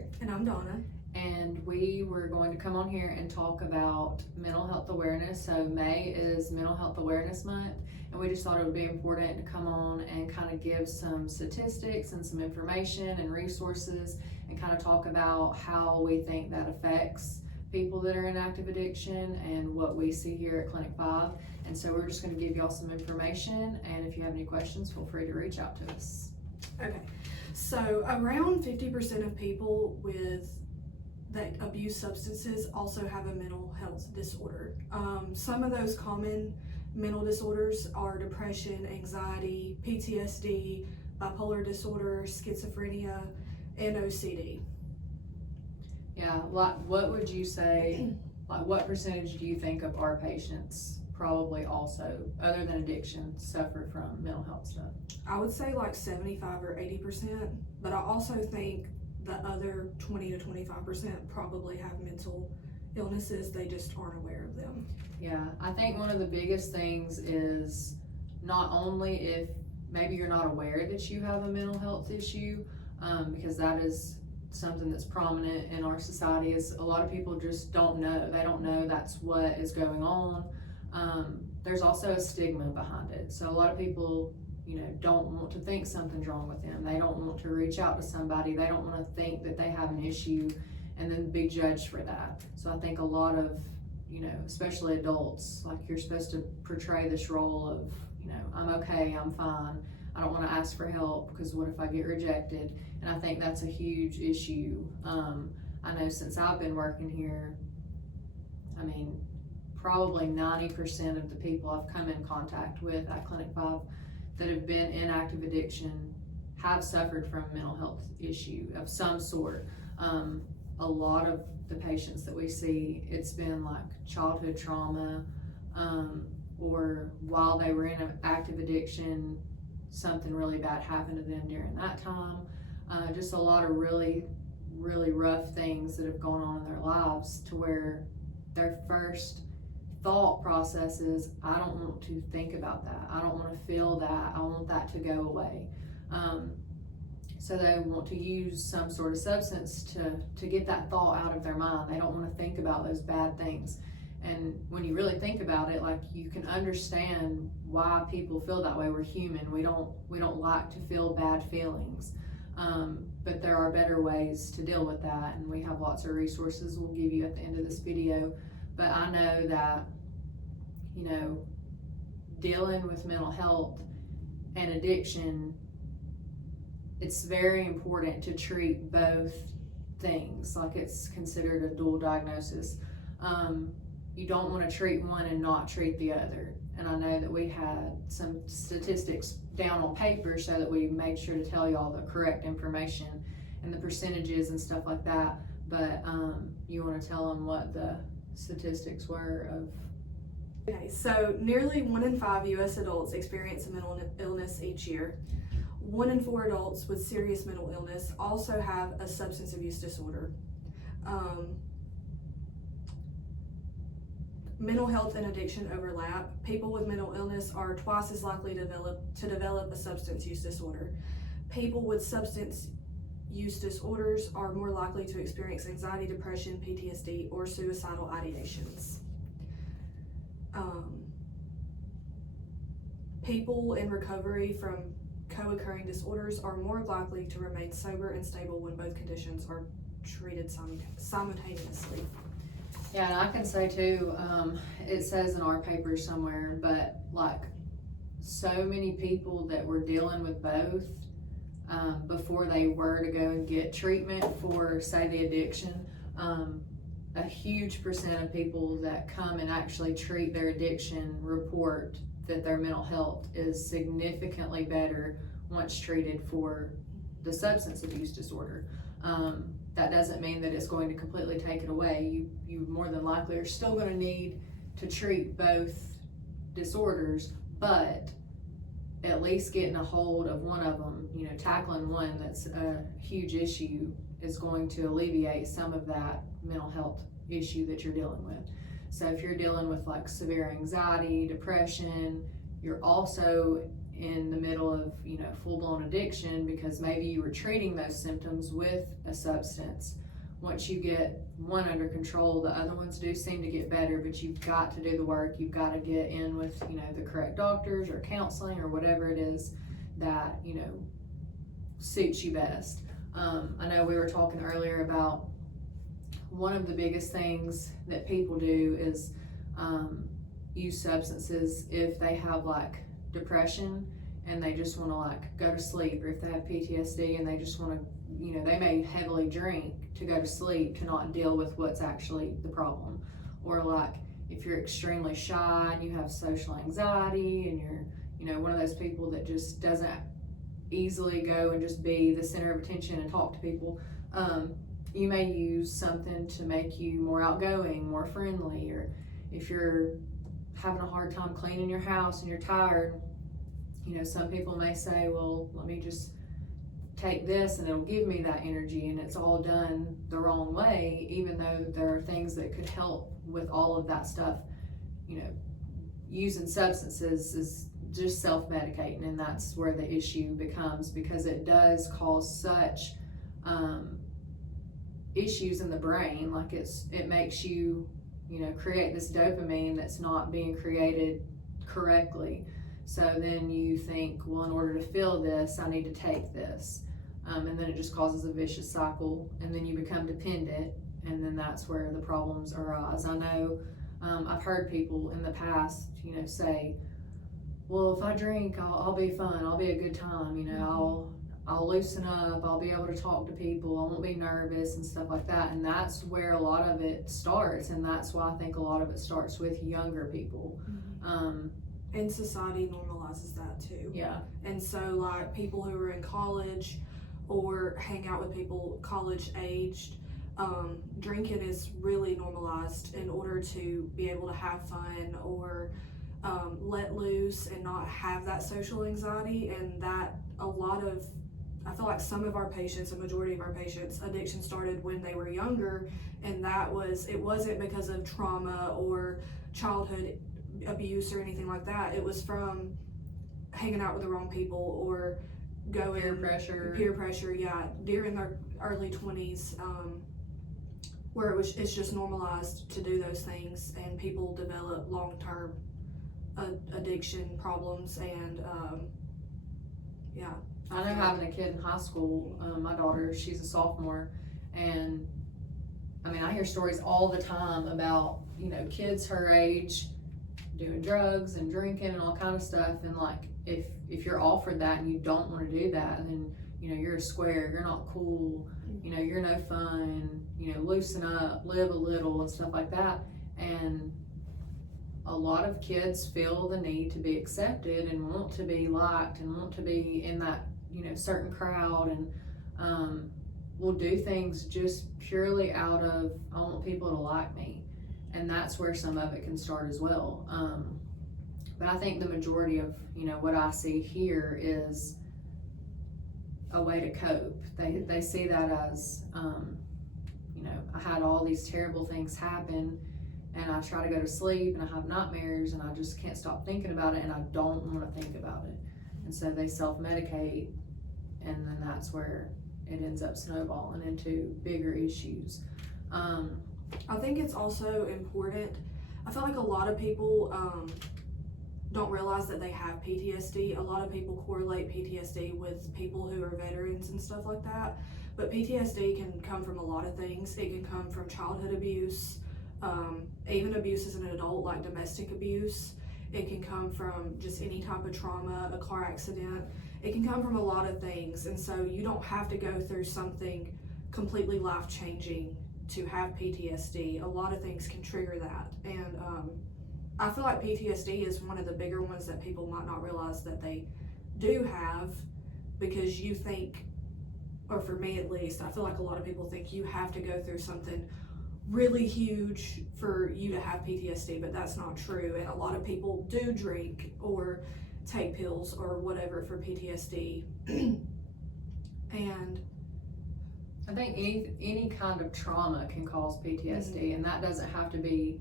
Heather. And I'm Donna. And we were going to come on here and talk about mental health awareness. So May is Mental Health Awareness Month, and we just thought it would be important to come on and kind of give some statistics and some information and resources and kind of talk about how we think that affects people that are in active addiction and what we see here at Clinic 5. And so we're just going to give y'all some information, and if you have any questions, feel free to reach out to us. Okay, so around 50% of people that abuse substances also have a mental health disorder. Some of those common mental disorders are depression, anxiety, PTSD, bipolar disorder, schizophrenia, and OCD. Yeah, like what would you say, like what percentage do you think of our patients probably also, other than addiction, suffer from mental health stuff? I would say like 75 or 80%, but I also think the other 20 to 25% probably have mental illnesses, they just aren't aware of them. Yeah, I think one of the biggest things is not only if maybe you're not aware that you have a mental health issue, because that is something that's prominent in our society, is a lot of people just don't know. They don't know that's what is going on. There's also a stigma behind it. So a lot of people, don't want to think something's wrong with them. They don't want to reach out to somebody. They don't want to think that they have an issue and then be judged for that. So I think a lot of, especially adults, like you're supposed to portray this role of, I'm okay, I'm fine. I don't want to ask for help because what if I get rejected? And I think that's a huge issue. I know since I've been working here, probably 90% of the people I've come in contact with at Clinic 5 that have been in active addiction have suffered from a mental health issue of some sort. A lot of the patients that we see, it's been like childhood trauma, or while they were in an active addiction, something really bad happened to them during that time. Just a lot of really, really rough things that have gone on in their lives to where their first thought process is, I don't want to think about that. I don't want to feel that. I want that to go away. So they want to use some sort of substance to get that thought out of their mind. They don't want to think about those bad things. And when you really think about it, like, you can understand why people feel that way. We're human. We don't like to feel bad feelings. But there are better ways to deal with that, and we have lots of resources we'll give you at the end of this video. But I know that, dealing with mental health and addiction, it's very important to treat both things. Like, it's considered a dual diagnosis. You don't want to treat one and not treat the other. And I know that we had some statistics down on paper so that we made sure to tell you all the correct information and the percentages and stuff like that. But you want to tell them what the statistics were of? Okay, so nearly 1 in 5 U.S. adults experience a mental illness each year. 1 in 4 adults with serious mental illness also have a substance abuse disorder. Mental health and addiction overlap. People with mental illness are twice as likely to develop a substance use disorder. People with substance use disorders are more likely to experience anxiety, depression, PTSD, or suicidal ideations. People in recovery from co-occurring disorders are more likely to remain sober and stable when both conditions are treated simultaneously. Yeah, and I can say too, it says in our paper somewhere, but like, so many people that were dealing with both before they were to go and get treatment for, say, the addiction, a huge percent of people that come and actually treat their addiction report that their mental health is significantly better once treated for the substance abuse disorder. That doesn't mean that it's going to completely take it away. You more than likely are still going to need to treat both disorders, but at least getting a hold of one of them, tackling one that's a huge issue is going to alleviate some of that mental health issue that you're dealing with. So if you're dealing with like severe anxiety, depression, you're also in the middle of, you know, full-blown addiction because maybe you were treating those symptoms with a substance. Once you get one under control, the other ones do seem to get better, but you've got to do the work. You've got to get in with, you know, the correct doctors or counseling or whatever it is that, you know, suits you best. I know we were talking earlier about one of the biggest things that people do is use substances if they have like depression and they just want to like go to sleep, or if they have PTSD and they just want to, you know, they may heavily drink to go to sleep to not deal with what's actually the problem. Or like if you're extremely shy and you have social anxiety and you're, you know, one of those people that just doesn't easily go and just be the center of attention and talk to people, you may use something to make you more outgoing, more friendly. Or if you're having a hard time cleaning your house and you're tired, you know, some people may say, well, let me just take this and it'll give me that energy, and it's all done the wrong way, even though there are things that could help with all of that stuff. You know, using substances is just self-medicating, and that's where the issue becomes, because it does cause such issues in the brain. Like it makes you, you know, create this dopamine that's not being created correctly. So then you think, well, in order to feel this, I need to take this. And then it just causes a vicious cycle, and then you become dependent, and then that's where the problems arise. I know I've heard people in the past, you know, say, well, if I drink, I'll be fun, I'll be a good time, you know, I'll loosen up, I'll be able to talk to people, I won't be nervous and stuff like that. And that's where a lot of it starts, and that's why I think a lot of it starts with younger people. And society normalizes that too. Yeah. And so like people who are in college or hang out with people college aged, drinking is really normalized in order to be able to have fun or let loose and not have that social anxiety. And that I feel like some of our patients, a majority of our patients, addiction started when they were younger, and it wasn't because of trauma or childhood abuse or anything like that. It was from hanging out with the wrong people or going peer pressure, yeah, during their early 20s, where it's just normalized to do those things, and people develop long-term addiction problems. And yeah, I know having a kid in high school, my daughter, she's a sophomore, and I mean, I hear stories all the time about, you know, kids her age doing drugs and drinking and all kind of stuff. And like, if you're offered that and you don't want to do that, then, you know, you're a square, you're not cool, you know, you're no fun, you know, loosen up, live a little and stuff like that. And a lot of kids feel the need to be accepted and want to be liked and want to be in that, you know, certain crowd, and will do things just purely out of, I want people to like me. And that's where some of it can start as well. But I think the majority of, you know, what I see here is a way to cope. They see that as, you know, I had all these terrible things happen, and I try to go to sleep and I have nightmares and I just can't stop thinking about it, and I don't want to think about it. And so they self-medicate, and then that's where it ends up snowballing into bigger issues. I think it's also important. I feel like a lot of people don't realize that they have PTSD. A lot of people correlate PTSD with people who are veterans and stuff like that. But PTSD can come from a lot of things. It can come from childhood abuse, even abuse as an adult, like domestic abuse. It can come from just any type of trauma, a car accident. It can come from a lot of things. And so you don't have to go through something completely life-changing to have PTSD. A lot of things can trigger that. And I feel like PTSD is one of the bigger ones that people might not realize that they do have, because you think, or for me at least, I feel like a lot of people think you have to go through something really huge for you to have PTSD, but that's not true. And a lot of people do drink or take pills or whatever for PTSD. And I think any kind of trauma can cause PTSD, and that doesn't have to be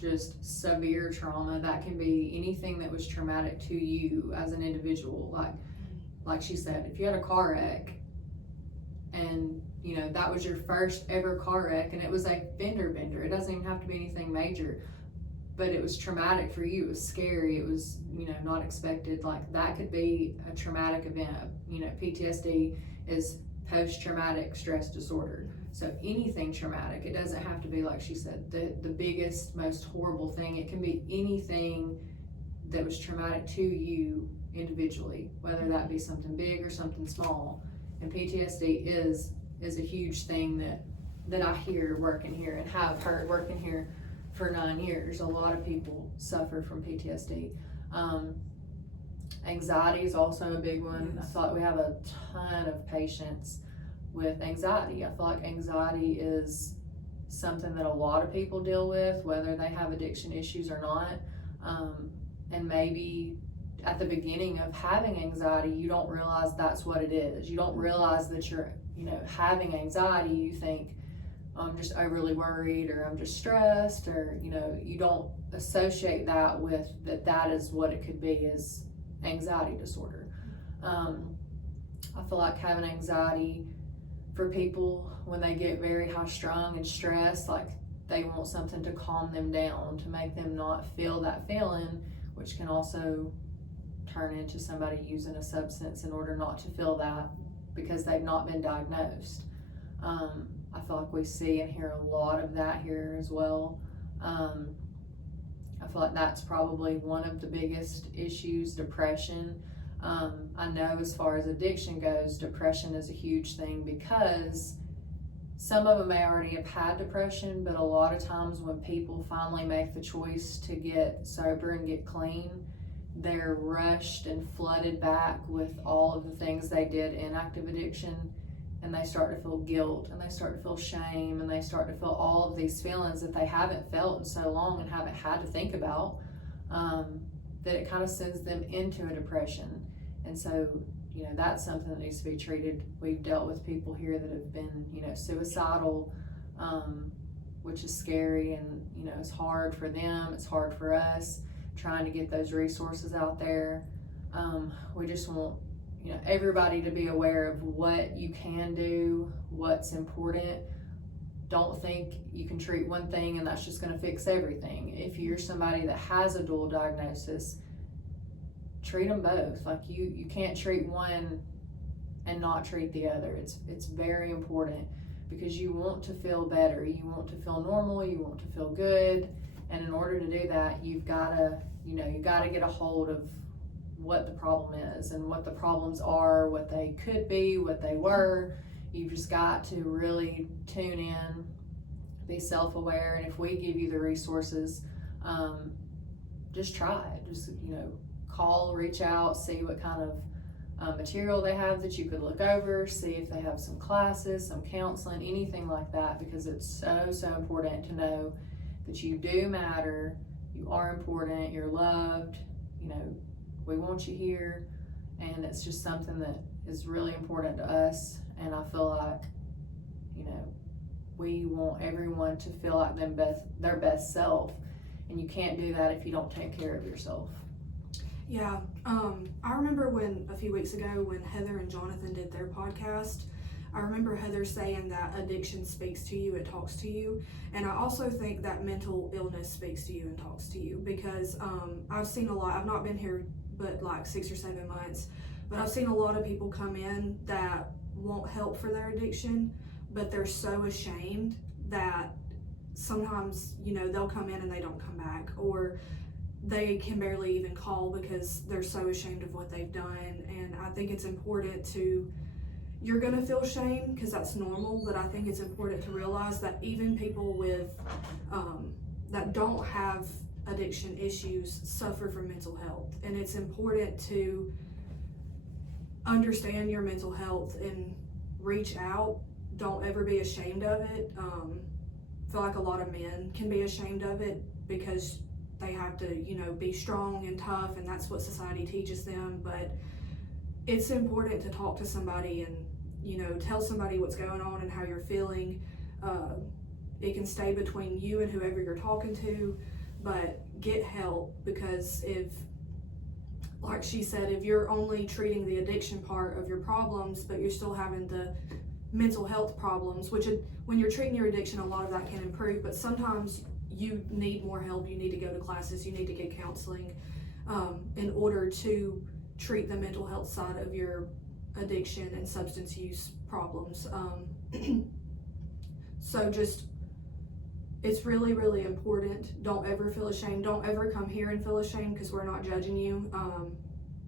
just severe trauma. That can be anything that was traumatic to you as an individual. Like she said, if you had a car wreck and you know that was your first ever car wreck and it was a fender bender, it doesn't even have to be anything major, but it was traumatic for you, it was scary, it was, you know, not expected. Like that could be a traumatic event. You know, PTSD is post-traumatic stress disorder. So anything traumatic, it doesn't have to be, like she said, the biggest, most horrible thing. It can be anything that was traumatic to you individually, whether that be something big or something small. And PTSD is a huge thing that I hear working here and have heard working here for 9 years. A lot of people suffer from PTSD. Anxiety is also a big one. Yes. I thought we have a ton of patients with anxiety. I feel like anxiety is something that a lot of people deal with, whether they have addiction issues or not. And maybe at the beginning of having anxiety, you don't realize that's what it is. You don't realize that you're, you know, having anxiety. You think, I'm just overly worried, or I'm just stressed, or, you know, you don't associate that with that is what it could be, is anxiety disorder. I feel like having anxiety for people when they get very high strung and stressed, like they want something to calm them down, to make them not feel that feeling, which can also turn into somebody using a substance in order not to feel that because they've not been diagnosed. I feel like we see and hear a lot of that here as well. I feel like that's probably one of the biggest issues, depression. I know as far as addiction goes, depression is a huge thing because some of them may already have had depression, but a lot of times when people finally make the choice to get sober and get clean, they're rushed and flooded back with all of the things they did in active addiction, and they start to feel guilt, and they start to feel shame, and they start to feel all of these feelings that they haven't felt in so long and haven't had to think about, that it kind of sends them into a depression. And so, you know, that's something that needs to be treated. We've dealt with people here that have been, you know, suicidal, which is scary, and, you know, it's hard for them, it's hard for us, trying to get those resources out there. We just want, you know, everybody to be aware of what you can do, what's important. Don't think you can treat one thing and that's just going to fix everything. If you're somebody that has a dual diagnosis, treat them both. Like you can't treat one and not treat the other. It's very important because you want to feel better. You want to feel normal. You want to feel good. And in order to do that, you've got to, you know, you got to get a hold of what the problem is and what the problems are, what they could be, what they were. You've just got to really tune in, be self-aware, and if we give you the resources, just try it. Just, you know, call, reach out, see what kind of material they have that you could look over, see if they have some classes, some counseling, anything like that, because it's so important to know that you do matter, you are important, you're loved, you know, we want you here, and it's just something that is really important to us. And I feel like, you know, we want everyone to feel like their best self, and you can't do that if you don't take care of yourself. Yeah, I remember when a few weeks ago when Heather and Jonathan did their podcast, I remember Heather saying that addiction speaks to you, it talks to you. And I also think that mental illness speaks to you and talks to you, because I've seen a lot, I've not been here but like 6 or 7 months, but I've seen a lot of people come in that want help for their addiction, but they're so ashamed that sometimes, you know, they'll come in and they don't come back, or they can barely even call because they're so ashamed of what they've done. And I think it's important to, you're gonna feel shame because that's normal, but I think it's important to realize that even people with that don't have addiction issues suffer from mental health, and it's important to understand your mental health and reach out. Don't ever be ashamed of it. I feel like a lot of men can be ashamed of it because they have to, you know, be strong and tough, and that's what society teaches them. But it's important to talk to somebody and, you know, tell somebody what's going on and how you're feeling. It can stay between you and whoever you're talking to. but get help, because if, like she said, if you're only treating the addiction part of your problems, but you're still having the mental health problems, which when you're treating your addiction, a lot of that can improve, but sometimes you need more help. You need to go to classes, you need to get counseling in order to treat the mental health side of your addiction and substance use problems. So just, it's really, really important. Don't ever feel ashamed. Don't ever come here and feel ashamed, because we're not judging you.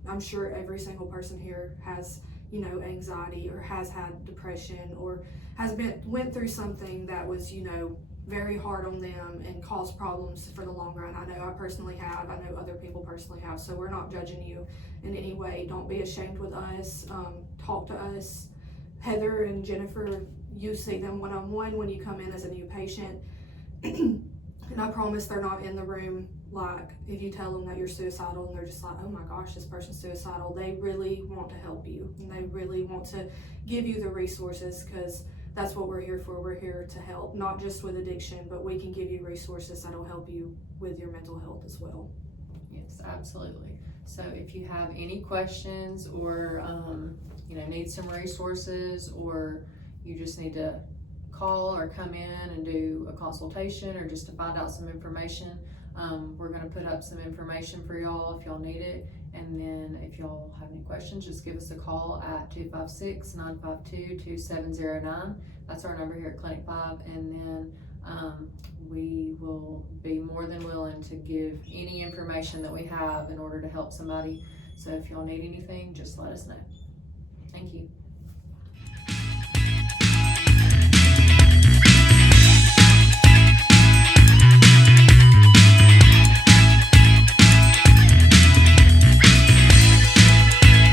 I'm sure every single person here has, you know, anxiety, or has had depression, or went through something that was, you know, very hard on them and caused problems for the long run. I know I personally have. I know other people personally have. So we're not judging you in any way. Don't be ashamed with us. Talk to us. Heather and Jennifer, you see them one-on-one when you come in as a new patient. And I promise they're not in the room like if you tell them that you're suicidal and they're just like, oh my gosh, this person's suicidal. They really want to help you, and they really want to give you the resources, because that's what we're here for. We're here to help, not just with addiction, but we can give you resources that'll help you with your mental health as well. Yes, absolutely. So if you have any questions, or you know, need some resources, or you just need to call or come in and do a consultation, or just to find out some information, we're going to put up some information for y'all if y'all need it. And then if y'all have any questions, just give us a call at 256-952-2709. That's our number here at Clinic 5. And then we will be more than willing to give any information that we have in order to help somebody. So if y'all need anything, just let us know. Thank you.